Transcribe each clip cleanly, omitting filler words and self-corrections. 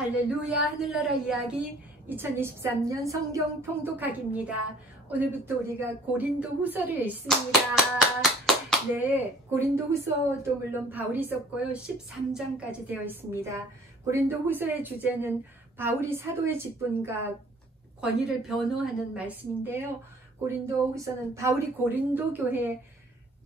할렐루야. 하늘나라 이야기 2023년 성경 통독하기입니다. 오늘부터 우리가 고린도 후서를 읽습니다. 네, 고린도 후서도 물론 바울이 썼고요. 13장까지 되어 있습니다. 고린도 후서의 주제는 바울이 사도의 직분과 권위를 변호하는 말씀인데요. 고린도 후서는 바울이 고린도 교회에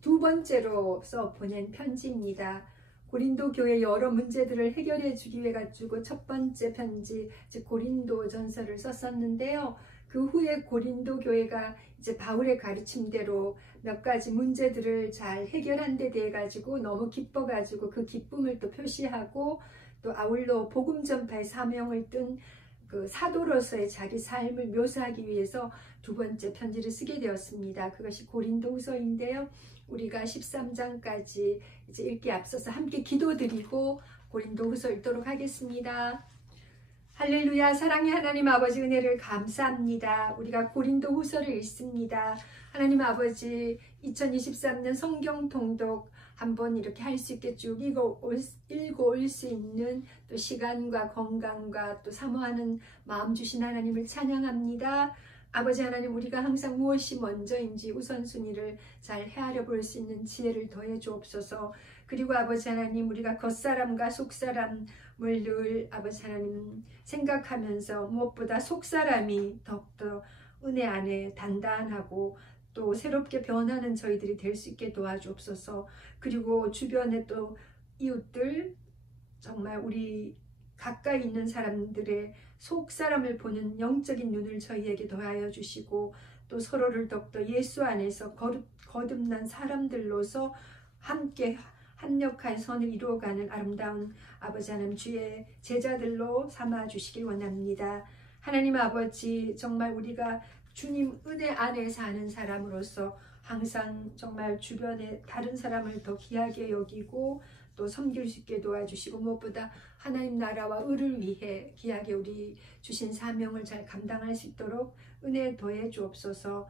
두 번째로서 보낸 편지입니다. 고린도 교회 여러 문제들을 해결해 주기 위해 가지고 첫 번째 편지, 즉 고린도 전서를 썼었는데요. 그 후에 고린도 교회가 이제 바울의 가르침대로 몇 가지 문제들을 잘 해결한 데 대해 가지고 너무 기뻐 가지고 그 기쁨을 또 표시하고 또 아울러 복음 전파의 사명을 뜬 그 사도로서의 자기 삶을 묘사하기 위해서 두 번째 편지를 쓰게 되었습니다. 그것이 고린도 후서인데요. 우리가 13장까지 이제 읽기 앞서서 함께 기도드리고 고린도 후서 읽도록 하겠습니다. 할렐루야. 사랑의 하나님 아버지, 은혜를 감사합니다. 우리가 고린도 후서를 읽습니다. 하나님 아버지, 2023년 성경 통독 한번 이렇게 할 수 있게 쭉 읽어올 수 있는 또 시간과 건강과 또 사모하는 마음 주신 하나님을 찬양합니다. 아버지 하나님, 우리가 항상 무엇이 먼저인지 우선순위를 잘 헤아려 볼 수 있는 지혜를 더해 주옵소서. 그리고 아버지 하나님, 우리가 겉사람과 속사람을 늘 아버지 하나님 생각하면서 무엇보다 속사람이 더욱더 은혜 안에 단단하고 또 새롭게 변하는 저희들이 될 수 있게 도와주옵소서. 그리고 주변에 또 이웃들, 정말 우리 가까이 있는 사람들의 속사람을 보는 영적인 눈을 저희에게 더하여 주시고 또 서로를 더욱더 예수 안에서 거듭난 사람들로서 함께 합력한 선을 이루어가는 아름다운 아버지 하나님 주의 제자들로 삼아 주시길 원합니다. 하나님 아버지, 정말 우리가 주님 은혜 안에 사는 사람으로서 항상 정말 주변에 다른 사람을 더 귀하게 여기고 또 섬길 수 있게 도와주시고 무엇보다 하나님 나라와 의를 위해 귀하게 우리 주신 사명을 잘 감당할 수 있도록 은혜 더해 주옵소서.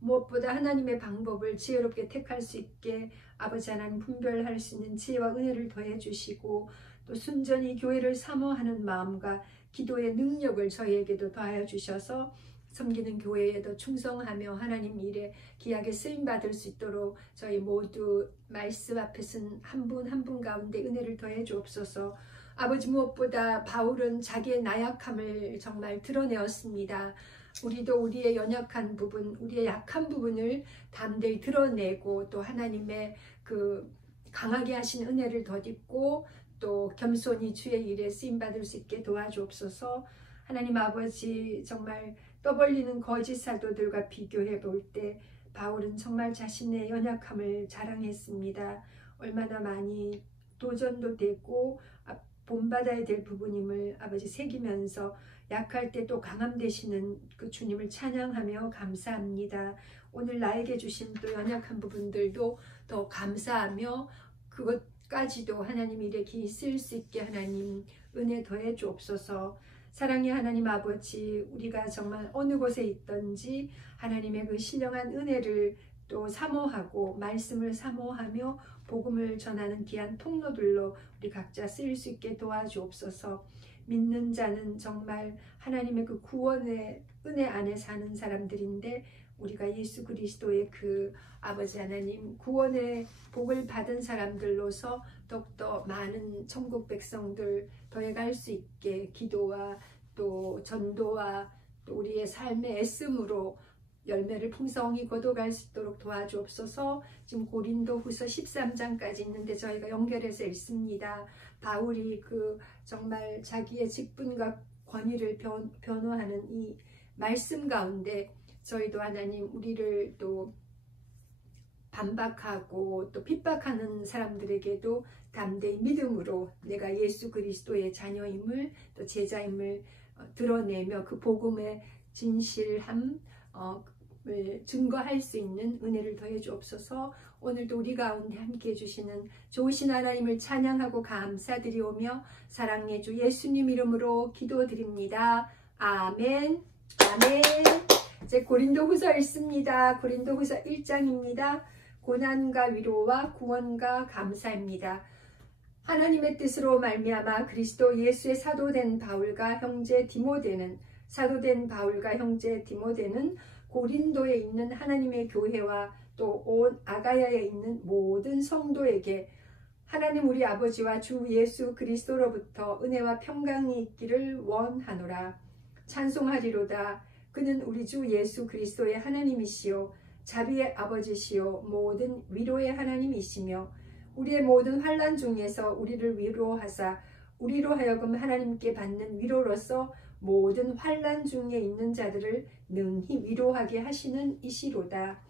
무엇보다 하나님의 방법을 지혜롭게 택할 수 있게 아버지 하나님 분별할 수 있는 지혜와 은혜를 더해 주시고 또 순전히 교회를 사모하는 마음과 기도의 능력을 저희에게도 더하여 주셔서 섬기는 교회에도 충성하며 하나님 일에 귀하게 쓰임받을 수 있도록 저희 모두 말씀 앞에 쓴 한 분 한 분 가운데 은혜를 더해 주옵소서. 아버지, 무엇보다 바울은 자기의 나약함을 정말 드러내었습니다. 우리도 우리의 연약한 부분, 우리의 약한 부분을 담대히 드러내고 또 하나님의 그 강하게 하신 은혜를 덧입고 또 겸손히 주의 일에 쓰임받을 수 있게 도와주옵소서. 하나님 아버지, 정말 떠벌리는 거짓 사도들과 비교해 볼 때 바울은 정말 자신의 연약함을 자랑했습니다. 얼마나 많이 도전도 되고 본받아야 될 부분임을 아버지 새기면서 약할 때 또 강함 되시는 그 주님을 찬양하며 감사합니다. 오늘 나에게 주신 또 연약한 부분들도 더 감사하며 그것까지도 하나님 일에 기히 쓸 수 있게 하나님 은혜 더해 주옵소서. 사랑의 하나님 아버지, 우리가 정말 어느 곳에 있든지 하나님의 그 신령한 은혜를 또 사모하고 말씀을 사모하며 복음을 전하는 귀한 통로들로 우리 각자 쓰일 수 있게 도와주옵소서. 믿는 자는 정말 하나님의 그 구원의 은혜 안에 사는 사람들인데 우리가 예수 그리스도의 그 아버지 하나님 구원의 복을 받은 사람들로서 더욱더 많은 천국 백성들 더해갈 수 있게 기도와 또 전도와 또 우리의 삶의 애씀으로 열매를 풍성히 거둬갈 수 있도록 도와주옵소서. 지금 고린도 후서 13장까지 있는데 저희가 연결해서 읽습니다. 바울이 그 정말 자기의 직분과 권위를 변호하는 이 말씀 가운데 저희도 하나님 우리를 또 반박하고 또 핍박하는 사람들에게도 담대히 믿음으로 내가 예수 그리스도의 자녀임을 또 제자임을 드러내며 그 복음의 진실함을 증거할 수 있는 은혜를 더해 주옵소서. 오늘도 우리 가운데 함께 해주시는 좋으신 하나님을 찬양하고 감사드리오며 사랑의 주 예수님 이름으로 기도드립니다. 아멘. 아멘. 이제 고린도 후서 읽습니다. 고린도 후서 1장입니다. 고난과 위로와 구원과 감사입니다. 하나님의 뜻으로 말미암아 그리스도 예수의 사도된 바울과 형제 디모데는 고린도에 있는 하나님의 교회와 또 온 아가야에 있는 모든 성도에게 하나님 우리 아버지와 주 예수 그리스도로부터 은혜와 평강이 있기를 원하노라. 찬송하리로다. 그는 우리 주 예수 그리스도의 하나님이시요 자비의 아버지시요 모든 위로의 하나님이시며 우리의 모든 환난 중에서 우리를 위로하사 우리로 하여금 하나님께 받는 위로로서 모든 환난 중에 있는 자들을 능히 위로하게 하시는 이시로다.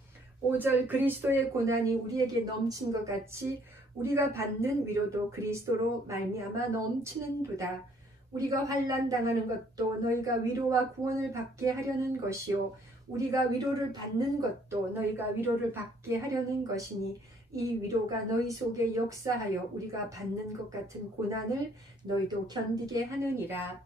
5절 그리스도의 고난이 우리에게 넘친 것 같이 우리가 받는 위로도 그리스도로 말미암아 넘치는도다. 우리가 환난 당하는 것도 너희가 위로와 구원을 받게 하려는 것이요 우리가 위로를 받는 것도 너희가 위로를 받게 하려는 것이니 이 위로가 너희 속에 역사하여 우리가 받는 것 같은 고난을 너희도 견디게 하느니라.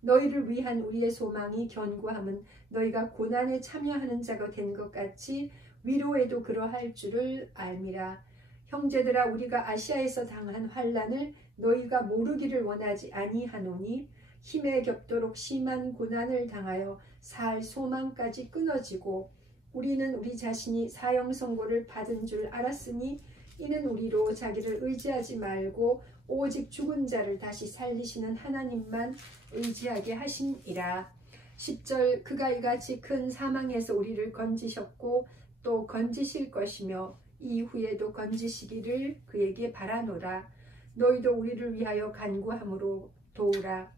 너희를 위한 우리의 소망이 견고함은 너희가 고난에 참여하는 자가 된 것 같이 위로에도 그러할 줄을 알미라. 형제들아 우리가 아시아에서 당한 환난을 너희가 모르기를 원하지 아니하노니 힘에 겹도록 심한 고난을 당하여 살 소망까지 끊어지고 우리는 우리 자신이 사형 선고를 받은 줄 알았으니 이는 우리로 자기를 의지하지 말고 오직 죽은 자를 다시 살리시는 하나님만 의지하게 하심이라. 10절 그가 이같이 큰 사망에서 우리를 건지셨고 또 건지실 것이며 이후에도 건지시기를 그에게 바라노라. 너희도 우리를 위하여 간구함으로 도우라.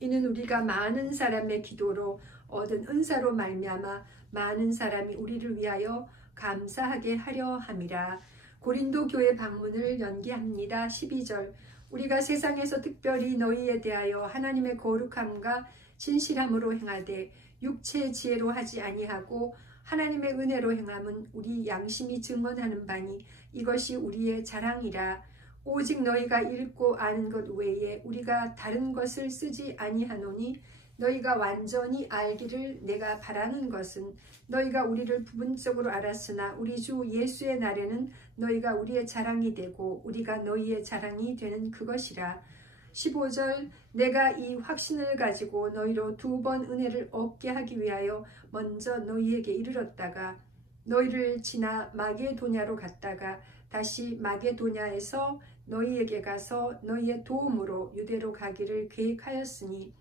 이는 우리가 많은 사람의 기도로 얻은 은사로 말미암아 많은 사람이 우리를 위하여 감사하게 하려 함이라. 고린도 교회 방문을 연기합니다. 12절 우리가 세상에서 특별히 너희에 대하여 하나님의 거룩함과 진실함으로 행하되 육체의 지혜로 하지 아니하고 하나님의 은혜로 행함은 우리 양심이 증언하는 바니 이것이 우리의 자랑이라. 오직 너희가 읽고 아는 것 외에 우리가 다른 것을 쓰지 아니하노니 너희가 완전히 알기를 내가 바라는 것은 너희가 우리를 부분적으로 알았으나 우리 주 예수의 날에는 너희가 우리의 자랑이 되고 우리가 너희의 자랑이 되는 그것이라. 15절 내가 이 확신을 가지고 너희로 2번 은혜를 얻게 하기 위하여 먼저 너희에게 이르렀다가 너희를 지나 마게도냐로 갔다가 다시 마게도냐에서 너희에게 가서 너희의 도움으로 유대로 가기를 계획하였으니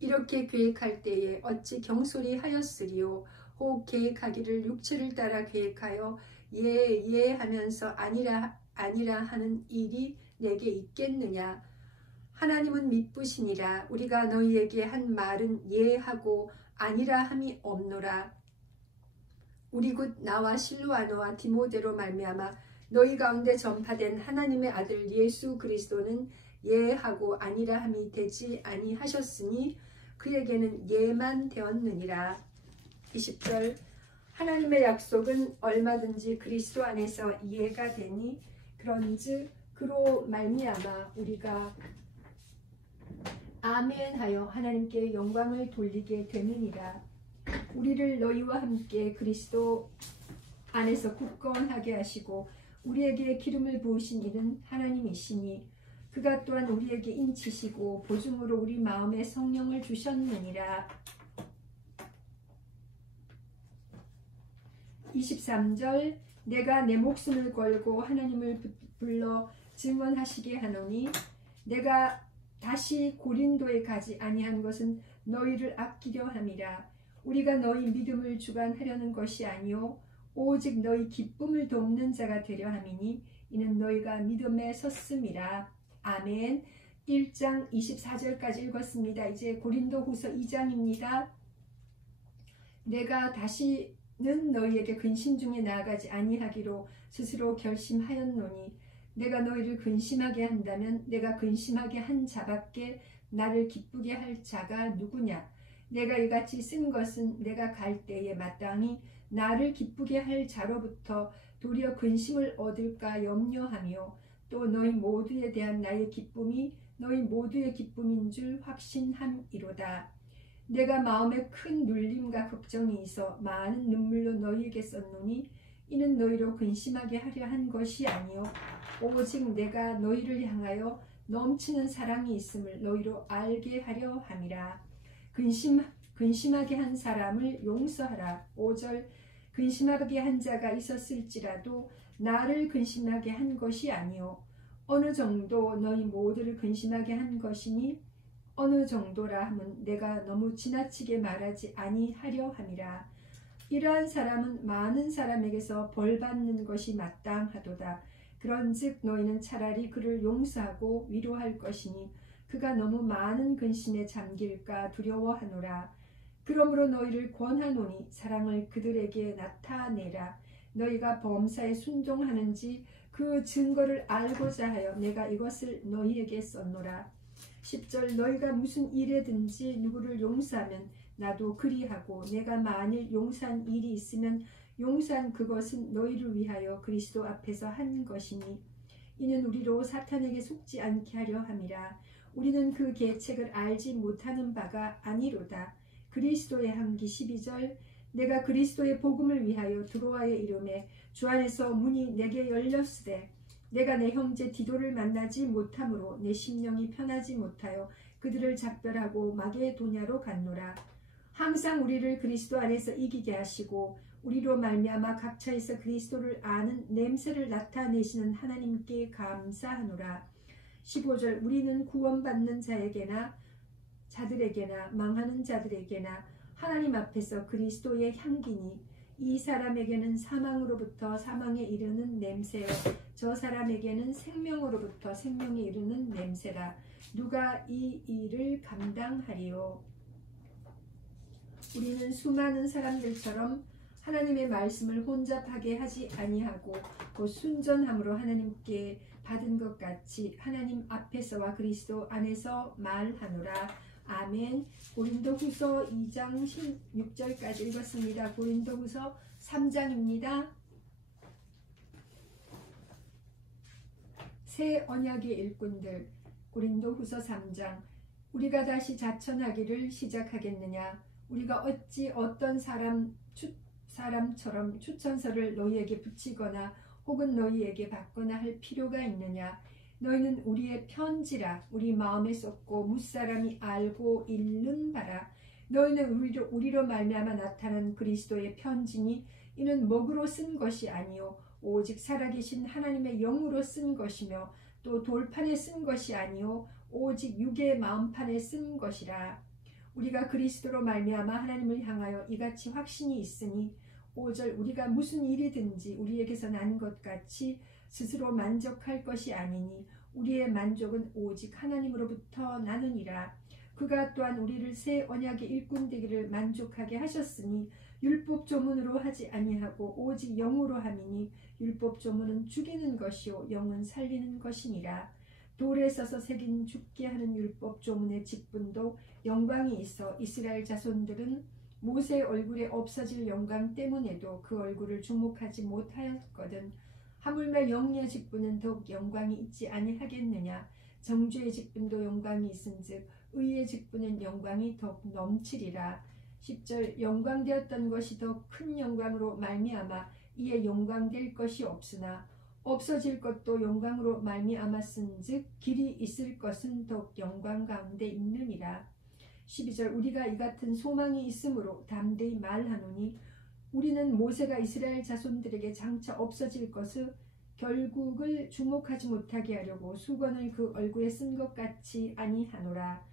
이렇게 계획할 때에 어찌 경솔히 하였으리요. 혹 계획하기를 육체를 따라 계획하여 예 하면서 아니라 하는 일이 내게 있겠느냐. 하나님은 미쁘시니라. 우리가 너희에게 한 말은 예하고 아니라 함이 없노라. 우리 곧 나와 실로아노와 디모데로 말미암아 너희 가운데 전파된 하나님의 아들 예수 그리스도는 예하고 아니라 함이 되지 아니하셨으니 그에게는 예만 되었느니라. 20절 하나님의 약속은 얼마든지 그리스도 안에서 예가 되니 그런즉 그로 말미암아 우리가 아멘하여 하나님께 영광을 돌리게 되느니라. 우리를 너희와 함께 그리스도 안에서 굳건하게 하시고 우리에게 기름을 부으신 이는 하나님이시니 그가 또한 우리에게 인치시고 보증으로 우리 마음에 성령을 주셨느니라. 23절 내가 내 목숨을 걸고 하나님을 불러 증언하시게 하노니 내가 다시 고린도에 가지 아니한 것은 너희를 아끼려 함이라. 우리가 너희 믿음을 주관하려는 것이 아니요 오직 너희 기쁨을 돕는 자가 되려 함이니 이는 너희가 믿음에 섰음이라. 아멘. 1장 24절까지 읽었습니다. 이제 고린도후서 2장입니다. 내가 다시는 너희에게 근심 중에 나아가지 아니하기로 스스로 결심하였노니 내가 너희를 근심하게 한다면 내가 근심하게 한 자밖에 나를 기쁘게 할 자가 누구냐. 내가 이같이 쓴 것은 내가 갈 때에 마땅히 나를 기쁘게 할 자로부터 도리어 근심을 얻을까 염려하며 또 너희 모두에 대한 나의 기쁨이 너희 모두의 기쁨인 줄 확신함이로다. 내가 마음에 큰 눌림과 걱정이 있어 많은 눈물로 너희에게 썼노니 이는 너희로 근심하게 하려 한 것이 아니요 오직 내가 너희를 향하여 넘치는 사랑이 있음을 너희로 알게 하려 함이라. 근심하게 한 사람을 용서하라. 5절 근심하게 한 자가 있었을지라도 나를 근심하게 한 것이 아니요 어느 정도 너희 모두를 근심하게 한 것이니 어느 정도라 함은 내가 너무 지나치게 말하지 아니하려 함이라. 이러한 사람은 많은 사람에게서 벌받는 것이 마땅하도다. 그런즉 너희는 차라리 그를 용서하고 위로할 것이니 그가 너무 많은 근심에 잠길까 두려워하노라. 그러므로 너희를 권하노니 사랑을 그들에게 나타내라. 너희가 범사에 순종하는지 그 증거를 알고자 하여 내가 이것을 너희에게 썼노라. 10절 너희가 무슨 일에든지 누구를 용서하면 나도 그리하고 내가 만일 용서한 일이 있으면 용서한 그것은 너희를 위하여 그리스도 앞에서 한 것이니 이는 우리로 사탄에게 속지 않게 하려 함이라. 우리는 그 계책을 알지 못하는 바가 아니로다. 그리스도의 향기 12절 내가 그리스도의 복음을 위하여 두로아에 이름에 주 안에서 문이 내게 열렸으되 내가 내 형제 디도를 만나지 못하므로 내 심령이 편하지 못하여 그들을 작별하고 마게도냐로 갔노라. 항상 우리를 그리스도 안에서 이기게 하시고 우리로 말미암아 각처에서 그리스도를 아는 냄새를 나타내시는 하나님께 감사하노라. 15절 우리는 구원받는 자들에게나 망하는 자들에게나 하나님 앞에서 그리스도의 향기니 이 사람에게는 사망으로부터 사망에 이르는 냄새요 저 사람에게는 생명으로부터 생명에 이르는 냄새라. 누가 이 일을 감당하리요. 우리는 수많은 사람들처럼 하나님의 말씀을 혼잡하게 하지 아니하고 곧 순전함으로 하나님께 받은 것 같이 하나님 앞에서와 그리스도 안에서 말하노라. 아멘. 고린도후서 2장 16절까지 읽었습니다. 고린도후서 3장입니다. 새 언약의 일꾼들. 고린도후서 3장 우리가 다시 자천하기를 시작하겠느냐. 우리가 어찌 어떤 사람처럼 추천서를 너희에게 붙이거나 혹은 너희에게 받거나 할 필요가 있느냐. 너희는 우리의 편지라. 우리 마음에 썼고 무사람이 알고 읽는 바라. 너희는 우리로 말미암아 나타난 그리스도의 편지니 이는 먹으로 쓴 것이 아니요 오직 살아계신 하나님의 영으로 쓴 것이며 또 돌판에 쓴 것이 아니요 오직 육의 마음판에 쓴 것이라. 우리가 그리스도로 말미암아 하나님을 향하여 이같이 확신이 있으니 5절 우리가 무슨 일이든지 우리에게서 난 것 같이 스스로 만족할 것이 아니니 우리의 만족은 오직 하나님으로부터 나느니라. 그가 또한 우리를 새 언약의 일꾼 되기를 만족하게 하셨으니 율법 조문으로 하지 아니하고 오직 영으로 함이니 율법 조문은 죽이는 것이요 영은 살리는 것이니라. 돌에 써서 새긴 죽게 하는 율법 조문의 직분도 영광이 있어 이스라엘 자손들은 모세의 얼굴에 없어질 영광 때문에도 그 얼굴을 주목하지 못하였거든. 하물며 영리의 직분은 더욱 영광이 있지 아니하겠느냐. 정죄의 직분도 영광이 있은즉 의의 직분은 영광이 더욱 넘치리라. 10절 영광되었던 것이 더 큰 영광으로 말미암아 이에 영광될 것이 없으나 없어질 것도 영광으로 말미암았은즉 길이 있을 것은 더욱 영광 가운데 있느니라. 12절 우리가 이 같은 소망이 있으므로 담대히 말하노니 우리는 모세가 이스라엘 자손들에게 장차 없어질 것을 결국을 주목하지 못하게 하려고 수건을 그 얼굴에 쓴 것 같이 아니하노라.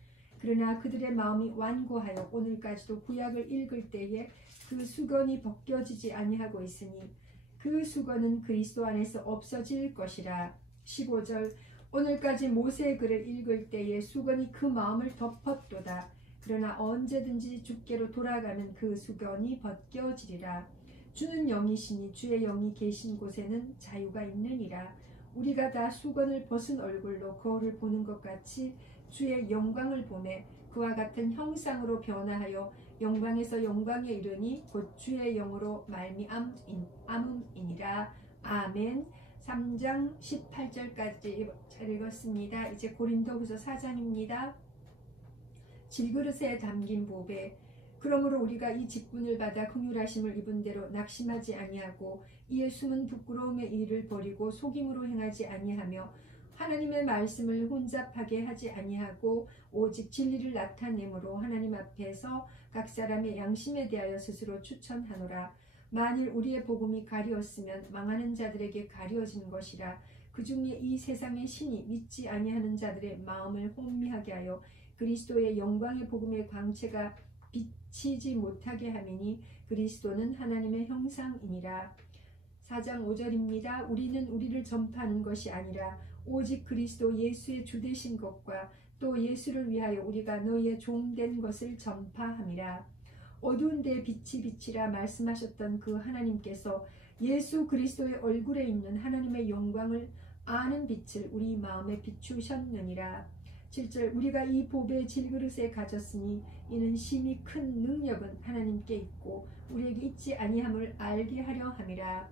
그러나 그들의 마음이 완고하여 오늘까지도 구약을 읽을 때에 그 수건이 벗겨지지 아니하고 있으니 그 수건은 그리스도 안에서 없어질 것이라. 15절 오늘까지 모세의 글을 읽을 때에 수건이 그 마음을 덮었도다. 그러나 언제든지 주께로 돌아가면 그 수건이 벗겨지리라. 주는 영이시니 주의 영이 계신 곳에는 자유가 있느니라. 우리가 다 수건을 벗은 얼굴로 거울을 보는 것 같이 주의 영광을 보매 그와 같은 형상으로 변화하여 영광에서 영광에 이르니 곧 주의 영으로 말미암음이니라. 아멘. 3장 18절까지 잘 읽었습니다. 이제 고린도후서 4장입니다. 질그릇에 담긴 보배. 그러므로 우리가 이 직분을 받아 긍휼하심을 입은 대로 낙심하지 아니하고 이에 숨은 부끄러움의 일을 버리고 속임으로 행하지 아니하며 하나님의 말씀을 혼잡하게 하지 아니하고 오직 진리를 나타내므로 하나님 앞에서 각 사람의 양심에 대하여 스스로 추천하노라. 만일 우리의 복음이 가리웠으면 망하는 자들에게 가리워진 것이라. 그 중에 이 세상의 신이 믿지 아니하는 자들의 마음을 혼미하게 하여 그리스도의 영광의 복음의 광채가 비치지 못하게 하미니 그리스도는 하나님의 형상이니라. 4장 5절입니다. 우리는 우리를 전파하는 것이 아니라 오직 그리스도 예수의 주되신 것과 또 예수를 위하여 우리가 너희의 종된 것을 전파함이라. 어두운 데에 빛이 비치라 말씀하셨던 그 하나님께서 예수 그리스도의 얼굴에 있는 하나님의 영광을 아는 빛을 우리 마음에 비추셨느니라. 7절 우리가 이 보배의 질그릇에 가졌으니 이는 심히 큰 능력은 하나님께 있고 우리에게 있지 아니함을 알게 하려 함이라.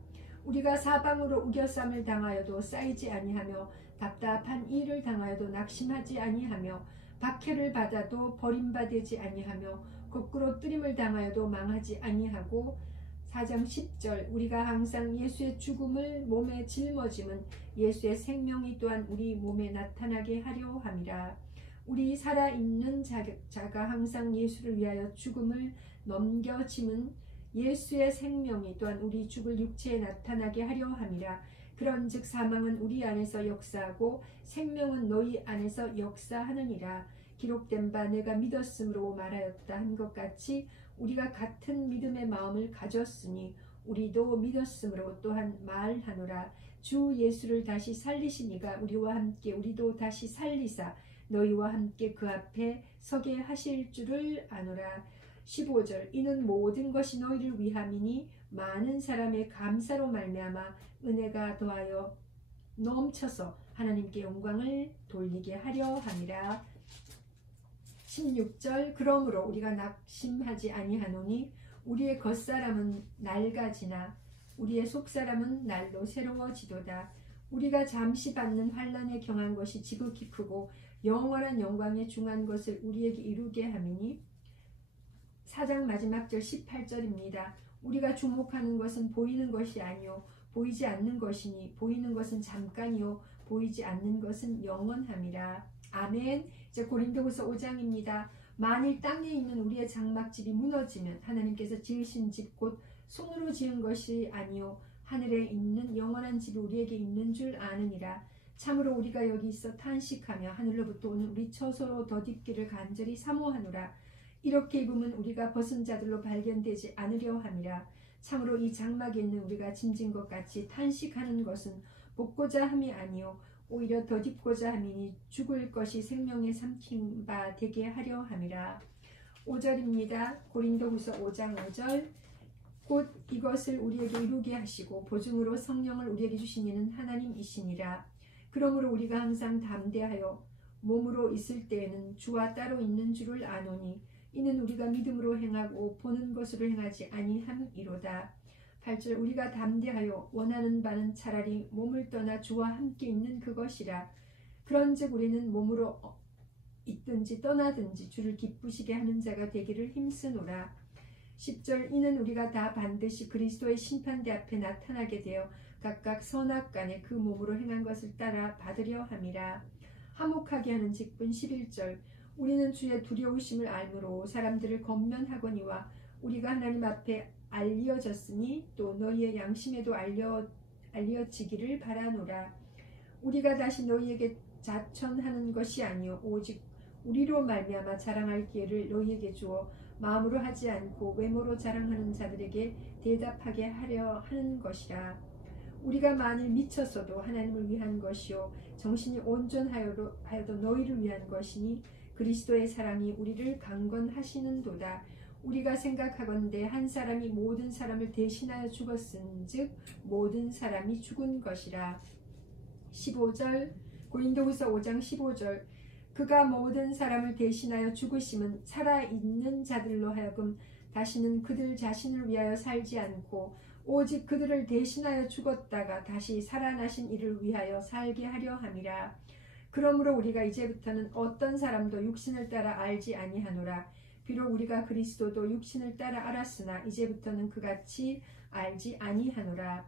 우리가 사방으로 우겨쌈을 당하여도 쌓이지 아니하며 답답한 일을 당하여도 낙심하지 아니하며 박해를 받아도 버림받지 아니하며 거꾸로 뜨림을 당하여도 망하지 아니하고 4장 10절 우리가 항상 예수의 죽음을 몸에 짊어짐은 예수의 생명이 또한 우리 몸에 나타나게 하려 함이라. 우리 살아있는 자가 항상 예수를 위하여 죽음을 넘겨짐은 예수의 생명이 또한 우리 죽을 육체에 나타나게 하려 함이라. 그런즉 사망은 우리 안에서 역사하고 생명은 너희 안에서 역사하느니라. 기록된 바 내가 믿었으므로 말하였다 한 것 같이 우리가 같은 믿음의 마음을 가졌으니 우리도 믿었으므로 또한 말하노라. 주 예수를 다시 살리신 이가 우리와 함께 우리도 다시 살리사 너희와 함께 그 앞에 서게 하실 줄을 아노라. 15절 이는 모든 것이 너희를 위함이니 많은 사람의 감사로 말미암아 은혜가 더하여 넘쳐서 하나님께 영광을 돌리게 하려 함이라. 16절 그러므로 우리가 낙심하지 아니하노니 우리의 겉사람은 낡아지나 우리의 속사람은 날로 새로워지도다. 우리가 잠시 받는 환난에 경한 것이 지극히 크고 영원한 영광에 중한 것을 우리에게 이루게 함이니 4장 마지막 절 18절입니다. 우리가 주목하는 것은 보이는 것이 아니요 보이지 않는 것이니 보이는 것은 잠깐이요 보이지 않는 것은 영원함이라. 아멘. 이제 고린도후서 5장입니다. 만일 땅에 있는 우리의 장막집이 무너지면 하나님께서 지으신 집 곧 손으로 지은 것이 아니요 하늘에 있는 영원한 집이 우리에게 있는 줄 아느니라. 참으로 우리가 여기 있어 탄식하며 하늘로부터 오는 우리 처소로 덧입기를 간절히 사모하노라. 이렇게 입으면 우리가 벗은 자들로 발견되지 않으려 함이라. 참으로 이 장막에 있는 우리가 짐진 것 같이 탄식하는 것은 복고자 함이 아니요 오히려 덧입고자 함이니 죽을 것이 생명에 삼킨 바 되게 하려 함이라. 5절입니다. 고린도후서 5장 5절 곧 이것을 우리에게 이루게 하시고 보증으로 성령을 우리에게 주신 이는 하나님이시니라. 그러므로 우리가 항상 담대하여 몸으로 있을 때에는 주와 따로 있는 줄을 아노니 이는 우리가 믿음으로 행하고 보는 것으로 행하지 아니함이로다. 8절 우리가 담대하여 원하는 바는 차라리 몸을 떠나 주와 함께 있는 그것이라. 그런즉 우리는 몸으로 있든지 떠나든지 주를 기쁘시게 하는 자가 되기를 힘쓰노라. 10절 이는 우리가 다 반드시 그리스도의 심판대 앞에 나타나게 되어 각각 선악간에 그 몸으로 행한 것을 따라 받으려 함이라. 화목하게 하는 직분 11절 우리는 주의 두려우심을 알므로 사람들을 권면하거니와 우리가 하나님 앞에 알려졌으니 또 너희의 양심에도 알려지기를 바라노라. 우리가 다시 너희에게 자천하는 것이 아니요 오직 우리로 말미암아 자랑할 기회를 너희에게 주어 마음으로 하지 않고 외모로 자랑하는 자들에게 대답하게 하려 하는 것이라. 우리가 만일 미쳤어도 하나님을 위한 것이요 정신이 온전하여도 너희를 위한 것이니 그리스도의 사랑이 우리를 강건하시는도다. 우리가 생각하건대 한 사람이 모든 사람을 대신하여 죽었은즉 모든 사람이 죽은 것이라. 15절 고린도후서 5장 15절 그가 모든 사람을 대신하여 죽으심은 살아있는 자들로 하여금 다시는 그들 자신을 위하여 살지 않고 오직 그들을 대신하여 죽었다가 다시 살아나신 이를 위하여 살게 하려 함이라. 그러므로 우리가 이제부터는 어떤 사람도 육신을 따라 알지 아니하노라. 비록 우리가 그리스도도 육신을 따라 알았으나 이제부터는 그같이 알지 아니하노라.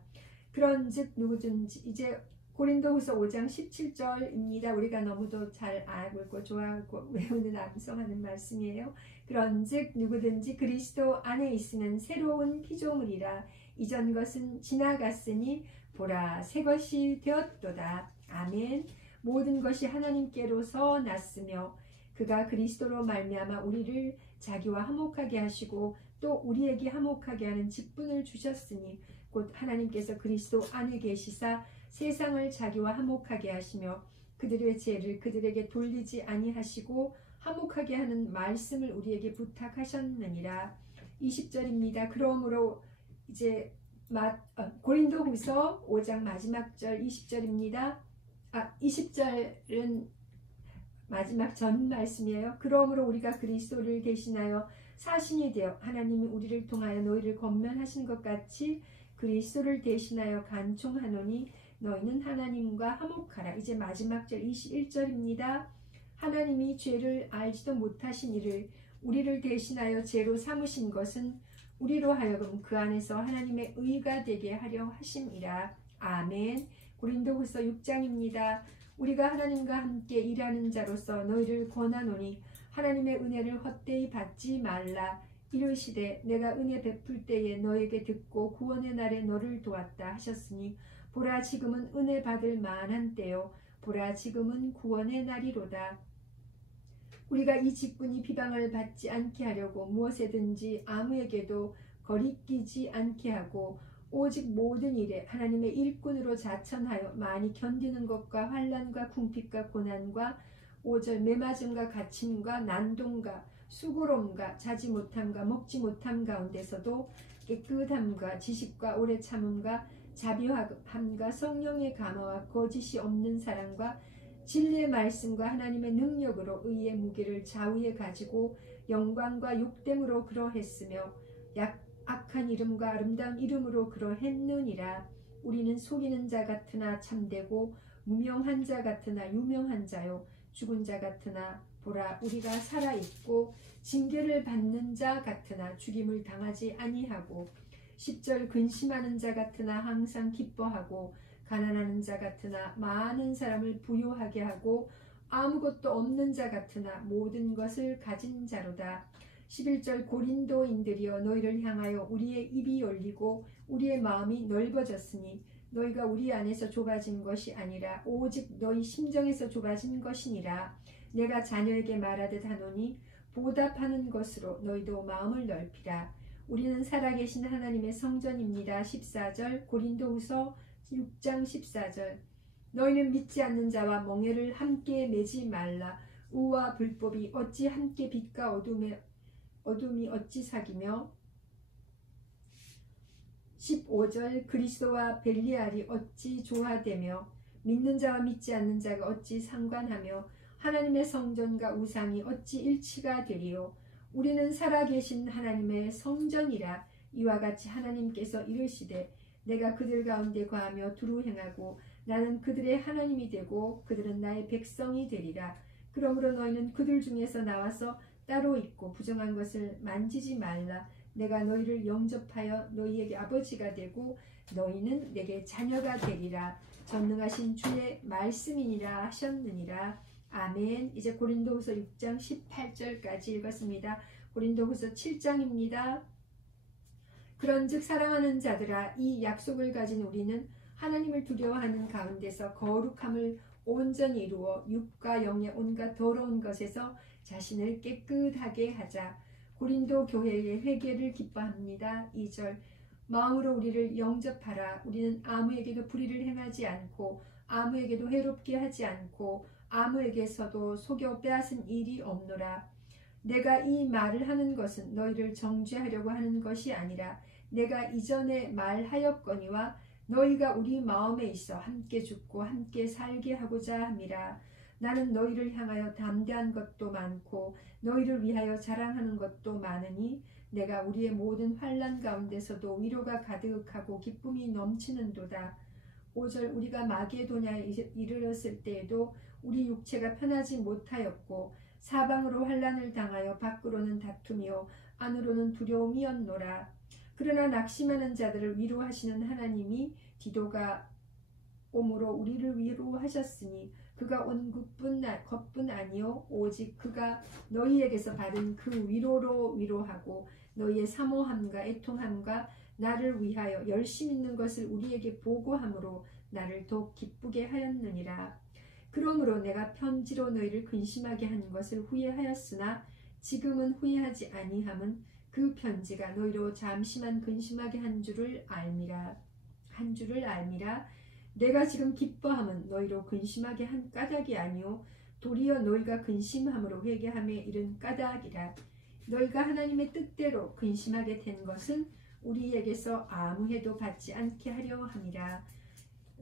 그런즉 누구든지 이제 고린도후서 5장 17절입니다. 우리가 너무도 잘 알고 있고 좋아하고 외우는 암송하는 말씀이에요. 그런즉 누구든지 그리스도 안에 있으면 새로운 피조물이라. 이전 것은 지나갔으니 보라 새 것이 되었도다. 아멘. 모든 것이 하나님께로서 났으며 그가 그리스도로 말미암아 우리를 자기와 화목하게 하시고 또 우리에게 화목하게 하는 직분을 주셨으니 곧 하나님께서 그리스도 안에 계시사 세상을 자기와 화목하게 하시며 그들의 죄를 그들에게 돌리지 아니하시고 화목하게 하는 말씀을 우리에게 부탁하셨느니라. 20절입니다. 그러므로 이제 고린도후서 5장 마지막 절 20절입니다. 20절은 마지막 전 말씀이에요. 그러므로 우리가 그리스도를 대신하여 사신이 되어 하나님이 우리를 통하여 너희를 권면하신 것 같이 그리스도를 대신하여 간청하노니 너희는 하나님과 화목하라. 이제 마지막 절 21절입니다. 하나님이 죄를 알지도 못하신 이를 우리를 대신하여 죄로 삼으신 것은 우리로 하여금 그 안에서 하나님의 의가 되게 하려 하심이라. 아멘. 고린도후서 6장입니다. 우리가 하나님과 함께 일하는 자로서 너희를 권하노니 하나님의 은혜를 헛되이 받지 말라. 이르시되 내가 은혜 베풀 때에 너에게 듣고 구원의 날에 너를 도왔다 하셨으니 보라 지금은 은혜 받을 만한 때요 보라 지금은 구원의 날이로다. 우리가 이 직분이 비방을 받지 않게 하려고 무엇에든지 아무에게도 거리끼지 않게 하고 오직 모든 일에 하나님의 일꾼으로 자천하여 많이 견디는 것과 환난과 궁핍과 고난과 5절 매맞음과 갇힘과 난동과 수고로움과 자지 못함과 먹지 못함 가운데서도 깨끗함과 지식과 오래 참음과 자비함과 성령의 감화와 거짓이 없는 사랑과 진리의 말씀과 하나님의 능력으로 의의 무게를 좌우에 가지고 영광과 욕됨으로 그러했으며 악한 이름과 아름다운 이름으로 그러했느니라. 우리는 속이는 자 같으나 참되고 무명한 자 같으나 유명한 자요 죽은 자 같으나 보라 우리가 살아있고 징계를 받는 자 같으나 죽임을 당하지 아니하고 10절 근심하는 자 같으나 항상 기뻐하고 가난하는 자 같으나 많은 사람을 부유하게 하고 아무것도 없는 자 같으나 모든 것을 가진 자로다. 11절 고린도인들이여 너희를 향하여 우리의 입이 열리고 우리의 마음이 넓어졌으니 너희가 우리 안에서 좁아진 것이 아니라 오직 너희 심정에서 좁아진 것이니라. 내가 자녀에게 말하듯 하노니 보답하는 것으로 너희도 마음을 넓히라. 우리는 살아계신 하나님의 성전입니다. 14절 고린도후서 6장 14절 너희는 믿지 않는 자와 멍에를 함께 매지 말라. 우와 불법이 어찌 함께 빛과 어둠이 어찌 사귀며 15절 그리스도와 벨리알이 어찌 조화되며 믿는 자와 믿지 않는 자가 어찌 상관하며 하나님의 성전과 우상이 어찌 일치가 되리요. 우리는 살아계신 하나님의 성전이라. 이와 같이 하나님께서 이르시되 내가 그들 가운데 거하며 두루 행하고 나는 그들의 하나님이 되고 그들은 나의 백성이 되리라. 그러므로 너희는 그들 중에서 나와서 따로 있고 부정한 것을 만지지 말라. 내가 너희를 영접하여 너희에게 아버지가 되고 너희는 내게 자녀가 되리라. 전능하신 주의 말씀이니라 하셨느니라. 아멘. 이제 고린도후서 6장 18절까지 읽었습니다. 고린도후서 7장입니다. 그런즉 사랑하는 자들아 이 약속을 가진 우리는 하나님을 두려워하는 가운데서 거룩함을 온전히 이루어 육과 영의 온갖 더러운 것에서 자신을 깨끗하게 하자. 고린도 교회의 회개를 기뻐합니다. 2절 마음으로 우리를 영접하라. 우리는 아무에게도 불의를 행하지 않고 아무에게도 해롭게 하지 않고 아무에게서도 속여 빼앗은 일이 없노라. 내가 이 말을 하는 것은 너희를 정죄하려고 하는 것이 아니라 내가 이전에 말하였거니와 너희가 우리 마음에 있어 함께 죽고 함께 살게 하고자 함이라. 나는 너희를 향하여 담대한 것도 많고 너희를 위하여 자랑하는 것도 많으니 내가 우리의 모든 환난 가운데서도 위로가 가득하고 기쁨이 넘치는도다. 5절 우리가 마게도냐에 이르렀을 때에도 우리 육체가 편하지 못하였고 사방으로 환난을 당하여 밖으로는 다툼이요 안으로는 두려움이었노라. 그러나 낙심하는 자들을 위로하시는 하나님이 디도가 옴으로 우리를 위로하셨으니 그가 온 것뿐 아니요 오직 그가 너희에게서 받은 그 위로로 위로하고 너희의 사모함과 애통함과 나를 위하여 열심 있는 것을 우리에게 보고함으로 나를 더욱 기쁘게 하였느니라. 그러므로 내가 편지로 너희를 근심하게 한 것을 후회하였으나 지금은 후회하지 아니함은 그 편지가 너희로 잠시만 근심하게 한 줄을 알미라. 내가 지금 기뻐함은 너희로 근심하게 한 까닭이 아니요 도리어 너희가 근심함으로 회개함에 이른 까닭이라. 너희가 하나님의 뜻대로 근심하게 된 것은 우리에게서 아무 해도 받지 않게 하려 함이라.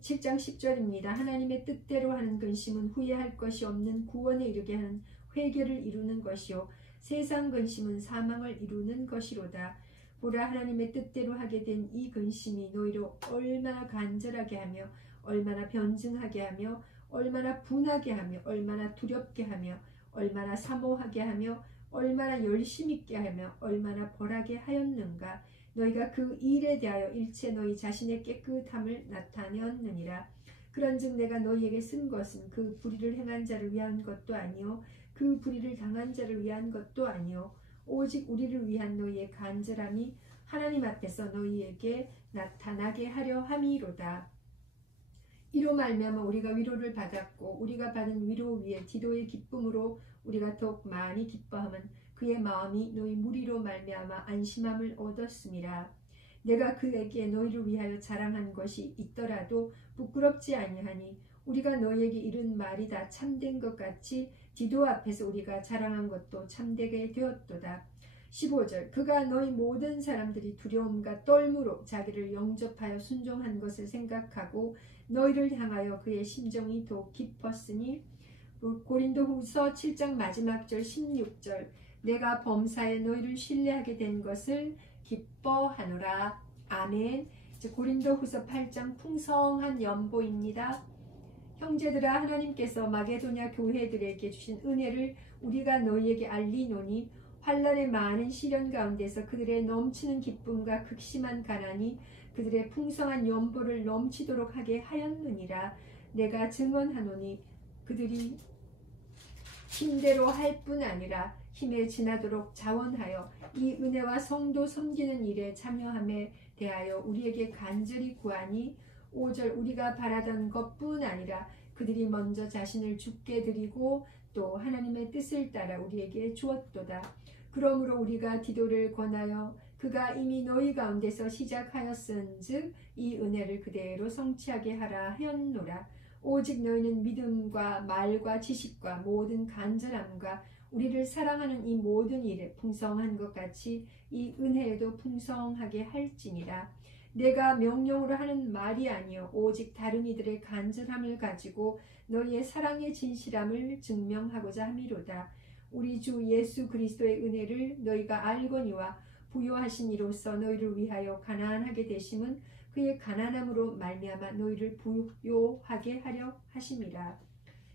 7장 10절입니다. 하나님의 뜻대로 하는 근심은 후회할 것이 없는 구원에 이르게 하는 회개를 이루는 것이요 세상 근심은 사망을 이루는 것이로다. 보라, 하나님의 뜻대로 하게 된 이 근심이 너희로 얼마나 간절하게 하며 얼마나 변증하게 하며 얼마나 분하게 하며 얼마나 두렵게 하며 얼마나 사모하게 하며 얼마나 열심 있게 하며 얼마나 벌하게 하였는가. 너희가 그 일에 대하여 일체 너희 자신의 깨끗함을 나타내었느니라. 그런즉 내가 너희에게 쓴 것은 그 불의를 행한 자를 위한 것도 아니요 그 불의를 당한 자를 위한 것도 아니요 오직 우리를 위한 너희의 간절함이 하나님 앞에서 너희에게 나타나게 하려 함이로다. 이로 말미암아 우리가 위로를 받았고 우리가 받은 위로 위에 디도의 기쁨으로 우리가 더욱 많이 기뻐함은 그의 마음이 너희 무리로 말미암아 안심함을 얻었음이라. 내가 그에게 너희를 위하여 자랑한 것이 있더라도 부끄럽지 아니하니 우리가 너희에게 이른 말이 다 참된 것 같이 디도 앞에서 우리가 자랑한 것도 참되게 되었도다. 15절 그가 너희 모든 사람들이 두려움과 떨므로 자기를 영접하여 순종한 것을 생각하고 너희를 향하여 그의 심정이 더욱 깊었으니. 고린도후서 7장 마지막 절 16절 내가 범사에 너희를 신뢰하게 된 것을 기뻐하노라. 아멘. 고린도후서 8장 풍성한 연보입니다. 형제들아, 하나님께서 마게도냐 교회들에게 주신 은혜를 우리가 너희에게 알리노니 환난의 많은 시련 가운데서 그들의 넘치는 기쁨과 극심한 가난이 그들의 풍성한 연보를 넘치도록 하게 하였느니라. 내가 증언하노니 그들이 힘대로 할 뿐 아니라 힘에 지나도록 자원하여 이 은혜와 성도 섬기는 일에 참여함에 대하여 우리에게 간절히 구하니 5절 우리가 바라던 것뿐 아니라 그들이 먼저 자신을 주께 드리고 또 하나님의 뜻을 따라 우리에게 주었도다. 그러므로 우리가 디도를 권하여 그가 이미 너희 가운데서 시작하였은즉 이 은혜를 그대로 성취하게 하라 하였노라. 오직 너희는 믿음과 말과 지식과 모든 간절함과 우리를 사랑하는 이 모든 일에 풍성한 것 같이 이 은혜에도 풍성하게 할지니라. 내가 명령으로 하는 말이 아니요 오직 다른 이들의 간절함을 가지고 너희의 사랑의 진실함을 증명하고자 함이로다. 우리 주 예수 그리스도의 은혜를 너희가 알거니와 부요하신 이로써 너희를 위하여 가난하게 되심은 그의 가난함으로 말미암아 너희를 부요하게 하려 하심이라.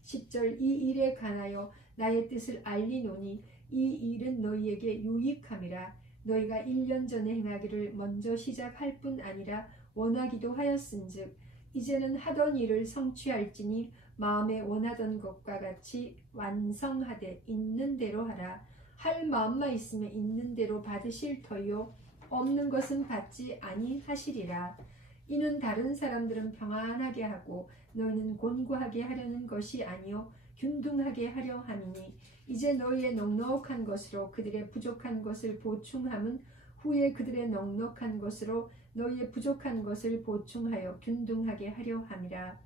10절 이 일에 관하여 나의 뜻을 알리노니 이 일은 너희에게 유익함이라. 너희가 1년 전에 행하기를 먼저 시작할 뿐 아니라 원하기도 하였은즉 이제는 하던 일을 성취할지니 마음에 원하던 것과 같이 완성하되 있는 대로 하라. 할 마음만 있으면 있는 대로 받으실 터요 없는 것은 받지 아니하시리라. 이는 다른 사람들은 평안하게 하고 너희는 곤고하게 하려는 것이 아니요 균등하게 하려 함이니 이제 너희의 넉넉한 것으로 그들의 부족한 것을 보충함은 후에 그들의 넉넉한 것으로 너희의 부족한 것을 보충하여 균등하게 하려 함이라.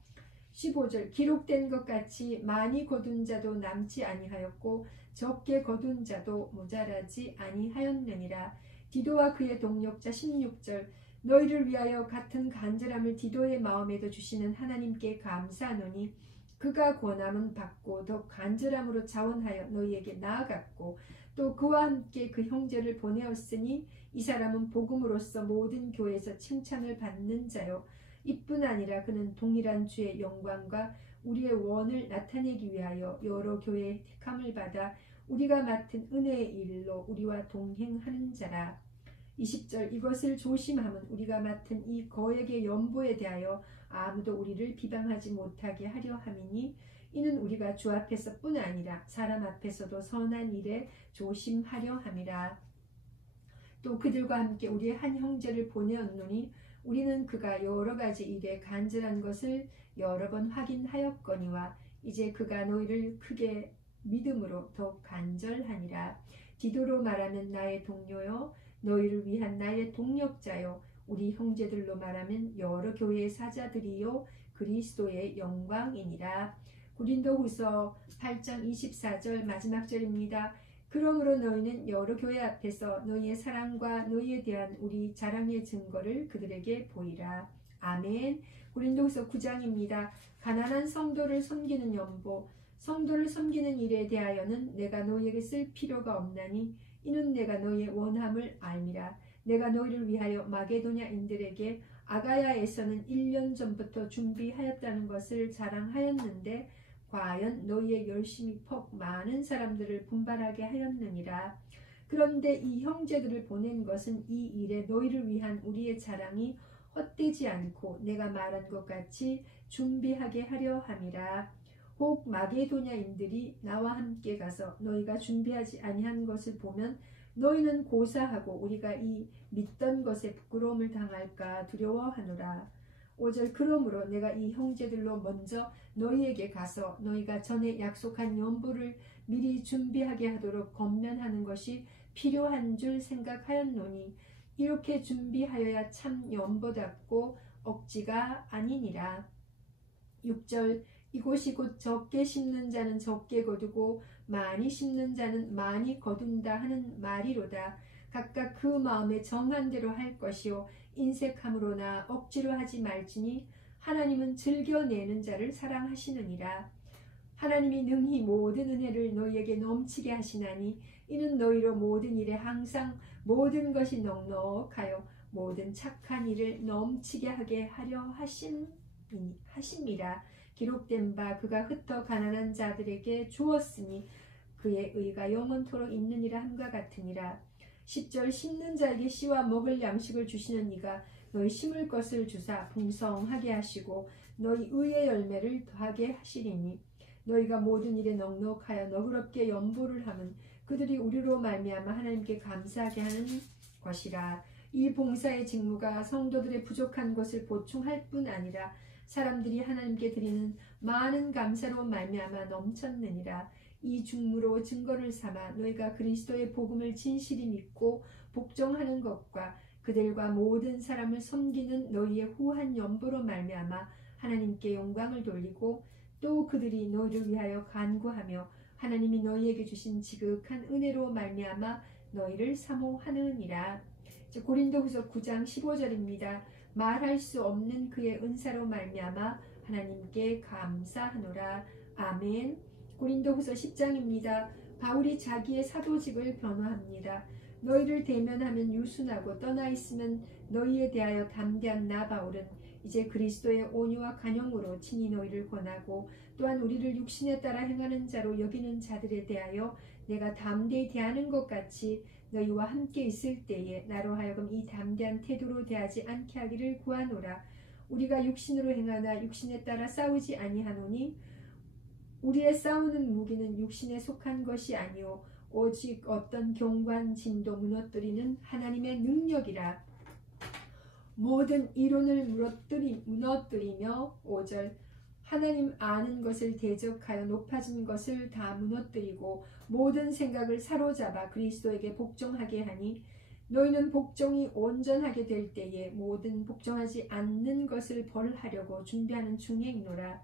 15절 기록된 것 같이 많이 거둔 자도 남지 아니하였고 적게 거둔 자도 모자라지 아니하였느니라. 디도와 그의 동력자 16절 너희를 위하여 같은 간절함을 디도의 마음에도 주시는 하나님께 감사하노니 그가 권함은 받고 더 간절함으로 자원하여 너희에게 나아갔고 또 그와 함께 그 형제를 보내었으니 이 사람은 복음으로써 모든 교회에서 칭찬을 받는 자요 이뿐 아니라 그는 동일한 주의 영광과 우리의 원을 나타내기 위하여 여러 교회의 택함을 받아 우리가 맡은 은혜의 일로 우리와 동행하는 자라. 20절 이것을 조심함은 우리가 맡은 이 거액의 연보에 대하여 아무도 우리를 비방하지 못하게 하려 함이니 이는 우리가 주 앞에서뿐 아니라 사람 앞에서도 선한 일에 조심하려 함이라. 또 그들과 함께 우리의 한 형제를 보내었노니 우리는 그가 여러 가지 일에 간절한 것을 여러 번 확인하였거니와 이제 그가 너희를 크게 믿음으로 더 간절하니라. 디도로 말하면 나의 동료요 너희를 위한 나의 동력자요 우리 형제들로 말하면 여러 교회의 사자들이요 그리스도의 영광이니라. 고린도후서 8장 24절 마지막 절입니다. 그러므로 너희는 여러 교회 앞에서 너희의 사랑과 너희에 대한 우리 자랑의 증거를 그들에게 보이라. 아멘. 고린도후서 9장입니다. 가난한 성도를 섬기는 연보. 성도를 섬기는 일에 대하여는 내가 너희에게 쓸 필요가 없나니 이는 내가 너희의 원함을 알미라. 내가 너희를 위하여 마게도냐인들에게 아가야에서는 1년 전부터 준비하였다는 것을 자랑하였는데 과연 너희의 열심이 퍽 많은 사람들을 분발하게 하였느니라. 그런데 이 형제들을 보낸 것은 이 일에 너희를 위한 우리의 자랑이 헛되지 않고 내가 말한 것 같이 준비하게 하려 함이라. 혹 마게도냐인들이 나와 함께 가서 너희가 준비하지 아니한 것을 보면 너희는 고사하고 우리가 이 믿던 것에 부끄러움을 당할까 두려워하노라. 5절 그러므로 내가 이 형제들로 먼저 너희에게 가서 너희가 전에 약속한 연보를 미리 준비하게 하도록 권면하는 것이 필요한 줄 생각하였노니 이렇게 준비하여야 참 연보답고 억지가 아니니라. 6절 이곳이 곧 적게 심는 자는 적게 거두고 많이 심는 자는 많이 거둔다 하는 말이로다. 각각 그 마음에 정한 대로 할 것이요 인색함으로나 억지로 하지 말지니 하나님은 즐겨내는 자를 사랑하시느니라. 하나님이 능히 모든 은혜를 너희에게 넘치게 하시나니 이는 너희로 모든 일에 항상 모든 것이 넉넉하여 모든 착한 일을 넘치게 하게 하려 하심이라. 기록된 바 그가 흩어 가난한 자들에게 주었으니 그의 의가 영원토록 있느니라 함과 같으니라. 10절 심는 자에게 씨와 먹을 양식을 주시는 이가 너희 심을 것을 주사 풍성하게 하시고 너희 의의 열매를 더하게 하시리니 너희가 모든 일에 넉넉하여 너그럽게 연보를 하면 그들이 우리로 말미암아 하나님께 감사하게 하는 것이라. 이 봉사의 직무가 성도들의 부족한 것을 보충할 뿐 아니라 사람들이 하나님께 드리는 많은 감사로 말미암아 넘쳤느니라. 이 중무로 증거를 삼아 너희가 그리스도의 복음을 진실히 믿고 복종하는 것과 그들과 모든 사람을 섬기는 너희의 후한 연보로 말미암아 하나님께 영광을 돌리고 또 그들이 너희를 위하여 간구하며 하나님이 너희에게 주신 지극한 은혜로 말미암아 너희를 사모하느니라. 고린도후서 9장 15절입니다. 말할 수 없는 그의 은사로 말미암아 하나님께 감사하노라. 아멘. 고린도후서 10장입니다. 바울이 자기의 사도직을 변호합니다. 너희를 대면하면 유순하고 떠나 있으면 너희에 대하여 담대한 나 바울은 이제 그리스도의 온유와 간영으로 친히 너희를 권하고 또한 우리를 육신에 따라 행하는 자로 여기는 자들에 대하여 내가 담대히 대하는 것 같이 너희와 함께 있을 때에 나로 하여금 이 담대한 태도로 대하지 않게 하기를 구하노라. 우리가 육신으로 행하나 육신에 따라 싸우지 아니하노니 우리의 싸우는 무기는 육신에 속한 것이 아니오 오직 어떤 경관진도 무너뜨리는 하나님의 능력이라. 모든 이론을 무너뜨리며 5절 하나님 아는 것을 대적하여 높아진 것을 다 무너뜨리고 모든 생각을 사로잡아 그리스도에게 복종하게 하니 너희는 복종이 온전하게 될 때에 모든 복종하지 않는 것을 벌하려고 준비하는 중에 있노라.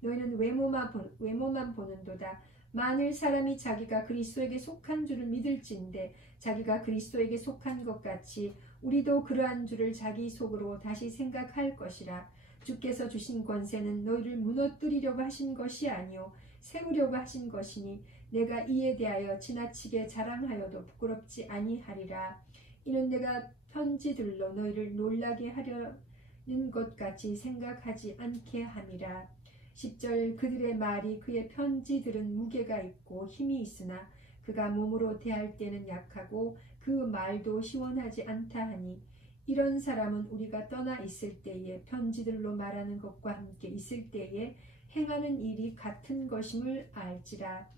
너희는 외모만 보는도다. 만일 사람이 자기가 그리스도에게 속한 줄을 믿을진데 자기가 그리스도에게 속한 것 같이 우리도 그러한 줄을 자기 속으로 다시 생각할 것이라. 주께서 주신 권세는 너희를 무너뜨리려고 하신 것이 아니요 세우려고 하신 것이니 내가 이에 대하여 지나치게 자랑하여도 부끄럽지 아니하리라. 이는 내가 편지들로 너희를 놀라게 하려는 것 같이 생각하지 않게 함이라. 10절 그들의 말이 그의 편지들은 무게가 있고 힘이 있으나 그가 몸으로 대할 때는 약하고 그 말도 시원하지 않다 하니 이런 사람은 우리가 떠나 있을 때에 편지들로 말하는 것과 함께 있을 때에 행하는 일이 같은 것임을 알지라.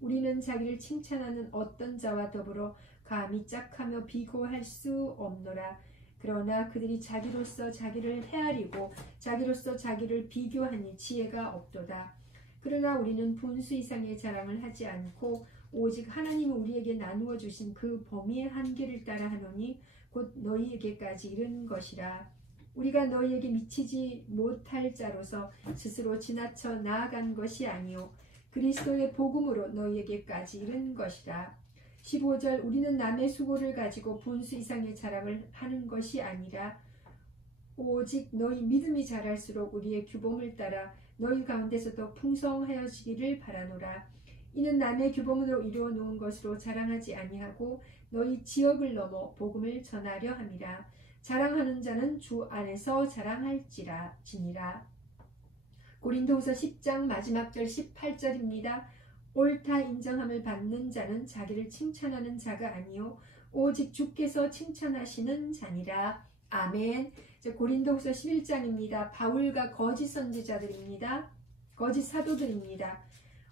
우리는 자기를 칭찬하는 어떤 자와 더불어 감히 짝하며 비교할 수 없노라. 그러나 그들이 자기로서 자기를 헤아리고 자기로서 자기를 비교하니 지혜가 없도다. 그러나 우리는 분수 이상의 자랑을 하지 않고 오직 하나님이 우리에게 나누어 주신 그 범위의 한계를 따라 하노니 곧 너희에게까지 이른 것이라. 우리가 너희에게 미치지 못할 자로서 스스로 지나쳐 나아간 것이 아니요 그리스도의 복음으로 너희에게까지 이른 것이라. 15절 우리는 남의 수고를 가지고 분수 이상의 자랑을 하는 것이 아니라 오직 너희 믿음이 자랄수록 우리의 규범을 따라 너희 가운데서 더 풍성하여지기를 바라노라. 이는 남의 규범으로 이루어 놓은 것으로 자랑하지 아니하고 너희 지역을 넘어 복음을 전하려 함이라. 자랑하는 자는 주 안에서 자랑할지라 지니라. 고린도후서 10장 마지막 절 18절입니다. 옳다 인정함을 받는 자는 자기를 칭찬하는 자가 아니요 오직 주께서 칭찬하시는 자니라. 아멘. 고린도후서 11장입니다. 바울과 거짓 선지자들입니다. 거짓 사도들입니다.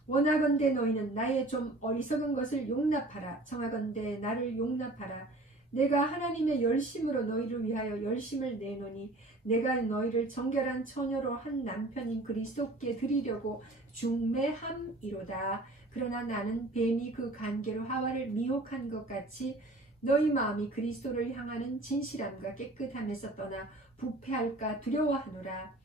원하건대 너희는 나의 좀 어리석은 것을 용납하라. 청하건대 나를 용납하라. 내가 하나님의 열심으로 너희를 위하여 열심을 내노니 내가 너희를 정결한 처녀로 한 남편인 그리스도께 드리려고 중매함이로다. 그러나 나는 뱀이 그 관계로 하와를 미혹한 것 같이 너희 마음이 그리스도를 향하는 진실함과 깨끗함에서 떠나 부패할까 두려워하노라.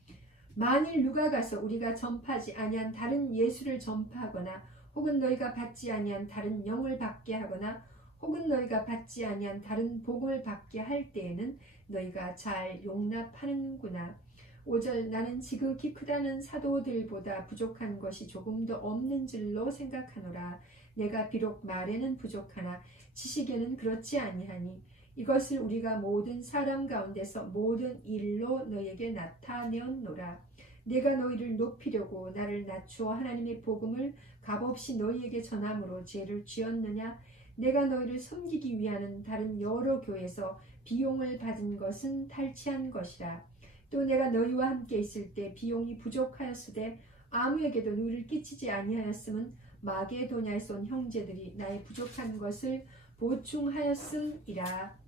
만일 누가 가서 우리가 전파하지 아니한 다른 예수를 전파하거나 혹은 너희가 받지 아니한 다른 영을 받게 하거나 혹은 너희가 받지 아니한 다른 복음을 받게 할 때에는 너희가 잘 용납하는구나. 5절 나는 지극히 크다는 사도들보다 부족한 것이 조금도 없는 줄로 생각하노라. 내가 비록 말에는 부족하나 지식에는 그렇지 아니하니 이것을 우리가 모든 사람 가운데서 모든 일로 너희에게 나타내었노라. 내가 너희를 높이려고 나를 낮추어 하나님의 복음을 값없이 너희에게 전함으로 죄를 지었느냐. 내가 너희를 섬기기 위하는 다른 여러 교회에서 비용을 받은 것은 탈취한 것이라. 또 내가 너희와 함께 있을 때 비용이 부족하였으되 아무에게도 누를 끼치지 아니하였음은 마게도냐에서 온 형제들이 나의 부족한 것을 보충하였음이라.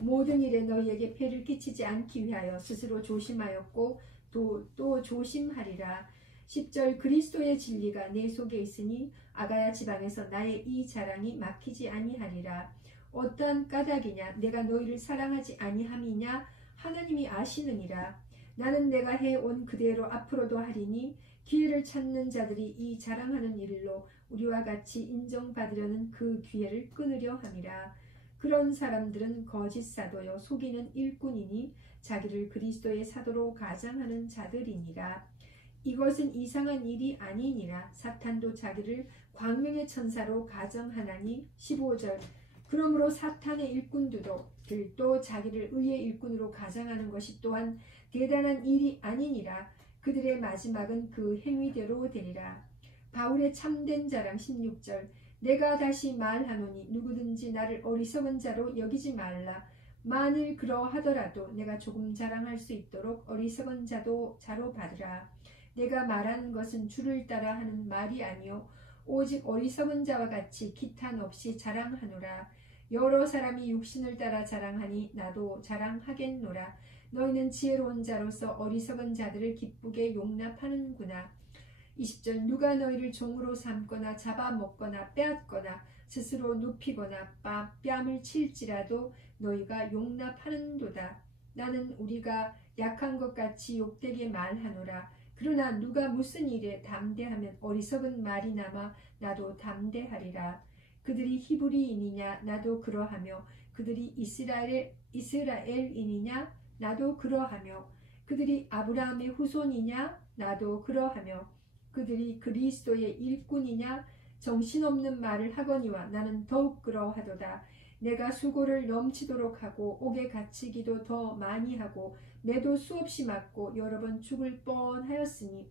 모든 일에 너희에게 폐를 끼치지 않기 위하여 스스로 조심하였고 또 조심하리라. 10절 그리스도의 진리가 내 속에 있으니 아가야 지방에서 나의 이 자랑이 막히지 아니하리라. 어떠한 까닭이냐 내가 너희를 사랑하지 아니함이냐 하나님이 아시느니라. 나는 내가 해온 그대로 앞으로도 하리니 기회를 찾는 자들이 이 자랑하는 일로 우리와 같이 인정받으려는 그 기회를 끊으려 함이라. 그런 사람들은 거짓 사도여 속이는 일꾼이니 자기를 그리스도의 사도로 가장하는 자들이니라. 이것은 이상한 일이 아니니라. 사탄도 자기를 광명의 천사로 가정하나니. 15절 그러므로 사탄의 일꾼들도 자기를 의의 일꾼으로 가장하는 것이 또한 대단한 일이 아니니라. 그들의 마지막은 그 행위대로 되리라. 바울의 참된 자랑 16절 내가 다시 말하노니 누구든지 나를 어리석은 자로 여기지 말라. 만일 그러하더라도 내가 조금 자랑할 수 있도록 어리석은 자로 받으라. 내가 말하는 것은 주를 따라 하는 말이 아니요 오직 어리석은 자와 같이 기탄 없이 자랑하노라. 여러 사람이 육신을 따라 자랑하니 나도 자랑하겠노라. 너희는 지혜로운 자로서 어리석은 자들을 기쁘게 용납하는구나. 20절 누가 너희를 종으로 삼거나 잡아먹거나 빼앗거나 스스로 눕히거나 뺨을 칠지라도 너희가 용납하는도다. 나는 우리가 약한 것 같이 욕되게 말하노라. 그러나 누가 무슨 일에 담대하면 어리석은 말이 남아 나도 담대하리라. 그들이 히브리인이냐 나도 그러하며 그들이 이스라엘인이냐 나도 그러하며 그들이 아브라함의 후손이냐 나도 그러하며 그들이 그리스도의 일꾼이냐 정신없는 말을 하거니와 나는 더욱 그러하도다. 내가 수고를 넘치도록 하고 옥에 갇히기도 더 많이 하고 매도 수없이 맞고 여러 번 죽을 뻔하였으니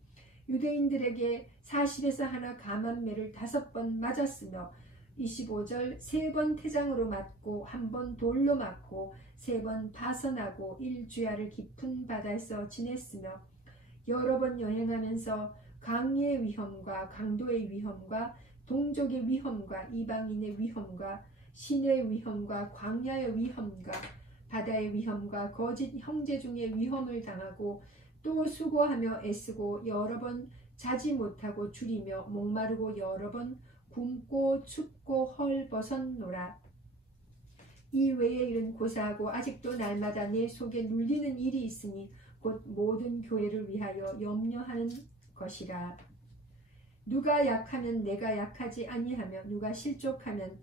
유대인들에게 40에서 하나 감한매를 5번 맞았으며 25절 3번 태장으로 맞고 1번 돌로 맞고 3번 파선하고 일주야를 깊은 바다에서 지냈으며 여러 번 여행하면서 강의 위험과 강도의 위험과 동족의 위험과 이방인의 위험과 신의 위험과 광야의 위험과 바다의 위험과 거짓 형제 중에 위험을 당하고 또 수고하며 애쓰고 여러 번 자지 못하고 줄이며 목마르고 여러 번 굶고 춥고 헐벗었노라. 이 외의 일은 고사하고 아직도 날마다 내 속에 눌리는 일이 있으니 곧 모든 교회를 위하여 염려하는 것이라. 누가 약하면 내가 약하지 아니하며 누가 실족하게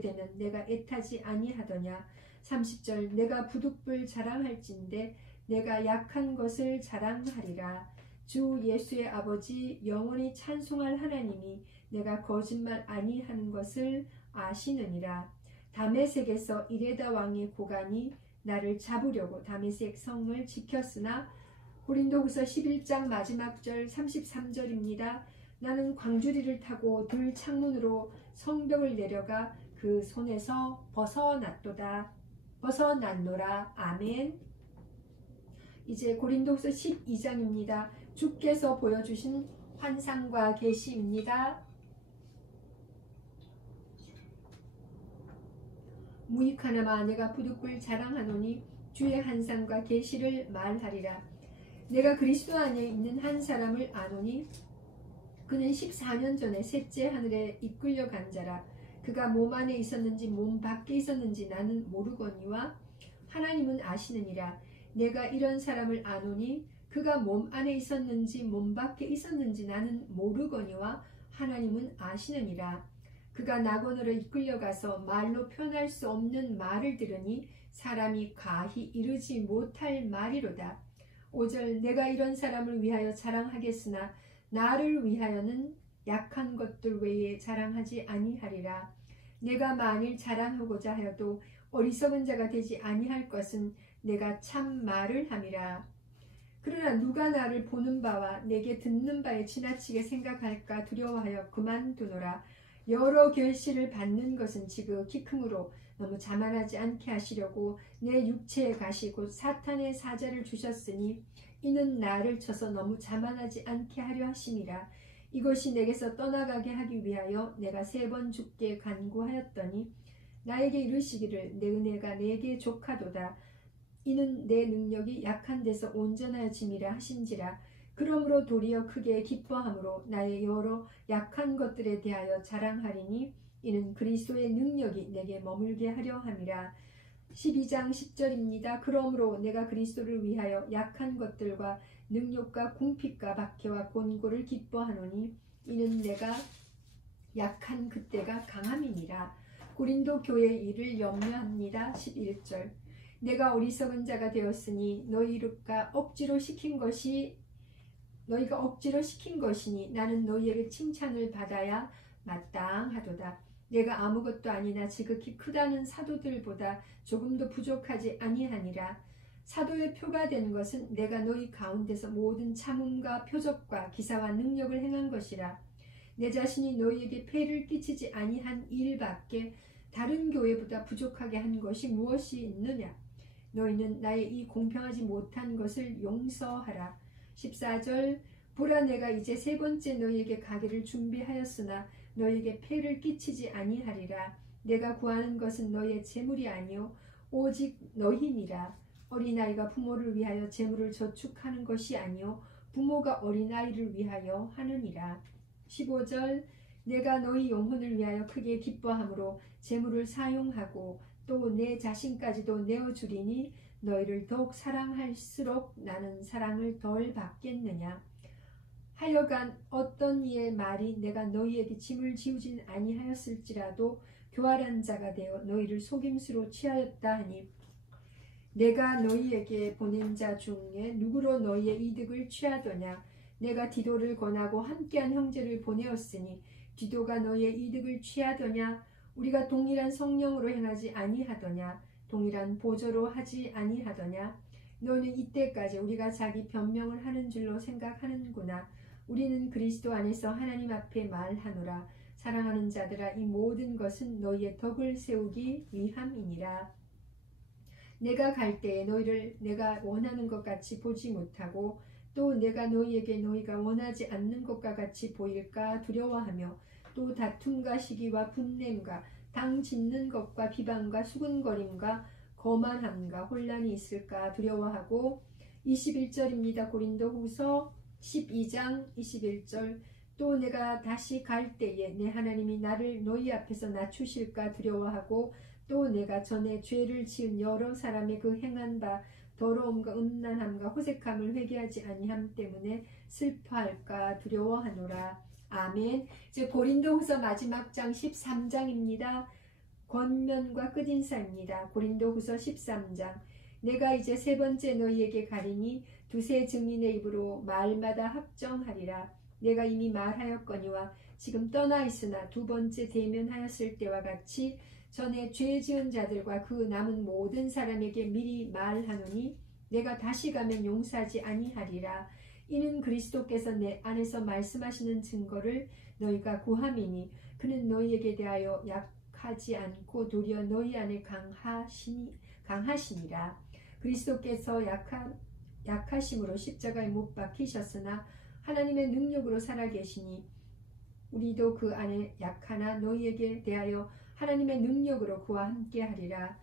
되면 내가 애타지 아니하더냐. 30절 내가 부득불 자랑할진대 내가 약한 것을 자랑하리라. 주 예수의 아버지 영원히 찬송할 하나님이 내가 거짓말 아니하는 것을 아시느니라. 다메섹에서 이레다 왕의 고관이 나를 잡으려고 다메섹 성을 지켰으나 고린도후서 11장 마지막 절 33절입니다. 나는 광주리를 타고 들 창문으로 성벽을 내려가 그 손에서 벗어났노라. 아멘. 이제 고린도후서 12장입니다. 주께서 보여주신 환상과 계시입니다. 무익하나마 내가 부득불 자랑하노니 주의 환상과 계시를 말하리라. 내가 그리스도 안에 있는 한 사람을 아노니 그는 14년 전에 셋째 하늘에 이끌려 간 자라. 그가 몸 안에 있었는지 몸 밖에 있었는지 나는 모르거니와 하나님은 아시느니라. 내가 이런 사람을 아노니 그가 몸 안에 있었는지 몸 밖에 있었는지 나는 모르거니와 하나님은 아시느니라. 그가 낙원으로 이끌려가서 말로 표현할 수 없는 말을 들으니 사람이 가히 이르지 못할 말이로다. 5절 내가 이런 사람을 위하여 자랑하겠으나 나를 위하여는 약한 것들 외에 자랑하지 아니하리라. 내가 만일 자랑하고자 하여도 어리석은 자가 되지 아니할 것은 내가 참 말을 함이라. 그러나 누가 나를 보는 바와 내게 듣는 바에 지나치게 생각할까 두려워하여 그만두노라. 여러 결실을 받는 것은 지극히 크므로 너무 자만하지 않게 하시려고 내 육체에 가시고 사탄의 사자를 주셨으니 이는 나를 쳐서 너무 자만하지 않게 하려 하심이라. 이것이 내게서 떠나가게 하기 위하여 내가 3번 주께 간구하였더니 나에게 이르시기를 내 은혜가 내게 족하도다. 이는 내 능력이 약한 데서 온전하짐이라 하신지라. 그러므로 도리어 크게 기뻐함으로 나의 여러 약한 것들에 대하여 자랑하리니 이는 그리스도의 능력이 내게 머물게 하려 함이라. 12장 10절입니다. 그러므로 내가 그리스도를 위하여 약한 것들과 능욕과 궁핍과 박해와 곤고를 기뻐하노니 이는 내가 약한 그때가 강함이니라. 고린도 교회 일을 염려합니다. 11절 내가 어리석은 자가 되었으니 너희가 억지로 시킨 것이니 나는 너희에게 칭찬을 받아야 마땅하도다. 내가 아무것도 아니나 지극히 크다는 사도들보다 조금도 부족하지 아니하니라. 사도의 표가 된 것은 내가 너희 가운데서 모든 참음과 표적과 기사와 능력을 행한 것이라. 내 자신이 너희에게 폐를 끼치지 아니한 일밖에 다른 교회보다 부족하게 한 것이 무엇이 있느냐. 너희는 나의 이 공평하지 못한 것을 용서하라. 14절 보라 내가 이제 3번째 너희에게 가기를 준비하였으나 너희에게 폐를 끼치지 아니하리라. 내가 구하는 것은 너희의 재물이 아니요 오직 너희니라. 어린아이가 부모를 위하여 재물을 저축하는 것이 아니요 부모가 어린아이를 위하여 하느니라. 15절 내가 너희 영혼을 위하여 크게 기뻐함으로 재물을 사용하고 또 내 자신까지도 내어주리니 너희를 더욱 사랑할수록 나는 사랑을 덜 받겠느냐. 하여간 어떤 이의 말이 내가 너희에게 짐을 지우진 아니하였을지라도 교활한 자가 되어 너희를 속임수로 취하였다 하니 내가 너희에게 보낸 자 중에 누구로 너희의 이득을 취하더냐. 내가 디도를 권하고 함께한 형제를 보내었으니 디도가 너희의 이득을 취하더냐. 우리가 동일한 성령으로 행하지 아니하더냐. 동일한 보조로 하지 아니하더냐. 너는 이때까지 우리가 자기 변명을 하는 줄로 생각하는구나. 우리는 그리스도 안에서 하나님 앞에 말하노라. 사랑하는 자들아, 이 모든 것은 너희의 덕을 세우기 위함이니라. 내가 갈 때에 너희를 내가 원하는 것 같이 보지 못하고 또 내가 너희에게 너희가 원하지 않는 것과 같이 보일까 두려워하며 또 다툼과 시기와 분냄과 당 짓는 것과 비방과 수군거림과 거만함과 혼란이 있을까 두려워하고 21절입니다. 고린도후서 12장 21절 또 내가 다시 갈 때에 내 하나님이 나를 너희 앞에서 낮추실까 두려워하고 또 내가 전에 죄를 지은 여러 사람의 그 행한 바 더러움과 음란함과 호색함을 회개하지 아니함 때문에 슬퍼할까 두려워하노라. 아멘. 이제 고린도후서 마지막 장 13장입니다. 권면과 끝인사입니다. 고린도후서 13장 내가 이제 세 번째 너희에게 가리니 두세 증인의 입으로 말마다 합정하리라. 내가 이미 말하였거니와 지금 떠나 있으나 두 번째 대면하였을 때와 같이 전에 죄 지은 자들과 그 남은 모든 사람에게 미리 말하노니 내가 다시 가면 용서하지 아니하리라. 이는 그리스도께서 내 안에서 말씀하시는 증거를 너희가 구함이니 그는 너희에게 대하여 약하지 않고 도리어 너희 안에 강하시니라. 그리스도께서 약하심으로 십자가에 못 박히셨으나 하나님의 능력으로 살아계시니 우리도 그 안에 약하나 너희에게 대하여 하나님의 능력으로 그와 함께하리라.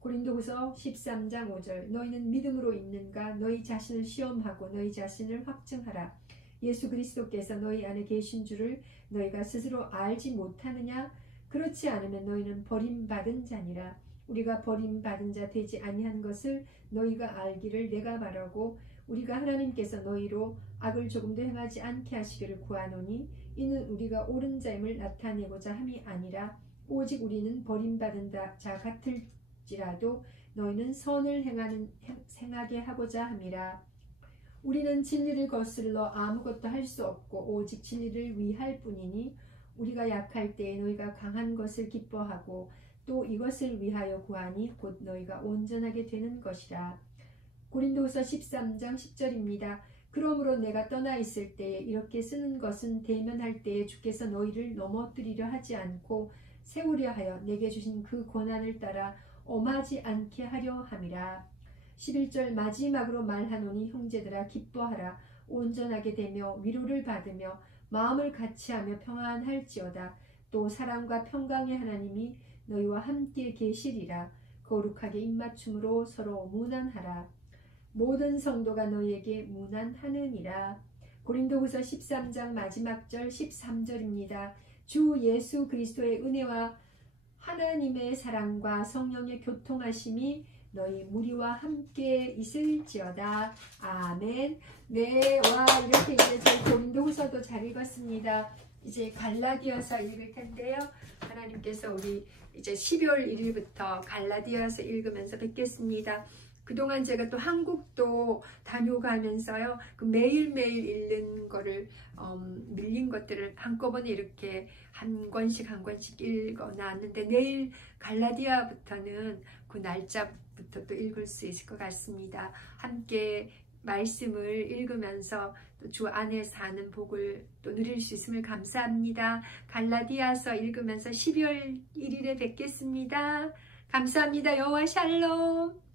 고린도후서 13장 5절 너희는 믿음으로 있는가? 너희 자신을 시험하고 너희 자신을 확증하라. 예수 그리스도께서 너희 안에 계신 줄을 너희가 스스로 알지 못하느냐? 그렇지 않으면 너희는 버림받은 자니라. 우리가 버림받은 자 되지 아니한 것을 너희가 알기를 내가 바라고 우리가 하나님께서 너희로 악을 조금도 행하지 않게 하시기를 구하노니 이는 우리가 옳은 자임을 나타내고자 함이 아니라 오직 우리는 버림받은 자 같을지라도 너희는 선을 행하게 하고자 함이라. 우리는 진리를 거슬러 아무것도 할 수 없고 오직 진리를 위할 뿐이니 우리가 약할 때에 너희가 강한 것을 기뻐하고 또 이것을 위하여 구하니 곧 너희가 온전하게 되는 것이라. 고린도후서 13장 10절입니다. 그러므로 내가 떠나 있을 때에 이렇게 쓰는 것은 대면할 때에 주께서 너희를 넘어뜨리려 하지 않고 세우려 하여 내게 주신 그 권한을 따라 엄하지 않게 하려 함이라. 11절 마지막으로 말하노니 형제들아 기뻐하라. 온전하게 되며 위로를 받으며 마음을 같이하며 평안할지어다. 또 사랑과 평강의 하나님이 너희와 함께 계시리라. 거룩하게 입맞춤으로 서로 문안하라. 모든 성도가 너희에게 문안하느니라. 고린도후서 13장 마지막 절 13절입니다. 주 예수 그리스도의 은혜와 하나님의 사랑과 성령의 교통하심이 너희 무리와 함께 있을지어다. 아멘. 네, 와 이렇게 이제 저희 고린도후서도 잘 읽었습니다. 이제 갈라디아서 읽을 텐데요. 하나님께서 우리 이제 12월 1일부터 갈라디아서 읽으면서 뵙겠습니다. 그동안 제가 또 한국도 다녀가면서요. 그 매일매일 읽는 거를 밀린 것들을 한꺼번에 이렇게 한 권씩 읽어 놨는데 내일 갈라디아부터는 그 날짜부터 또 읽을 수 있을 것 같습니다. 함께 말씀을 읽으면서 또 주 안에 사는 복을 또 누릴 수 있음을 감사합니다. 갈라디아서 읽으면서 12월 1일에 뵙겠습니다. 감사합니다. 여호와 샬롬.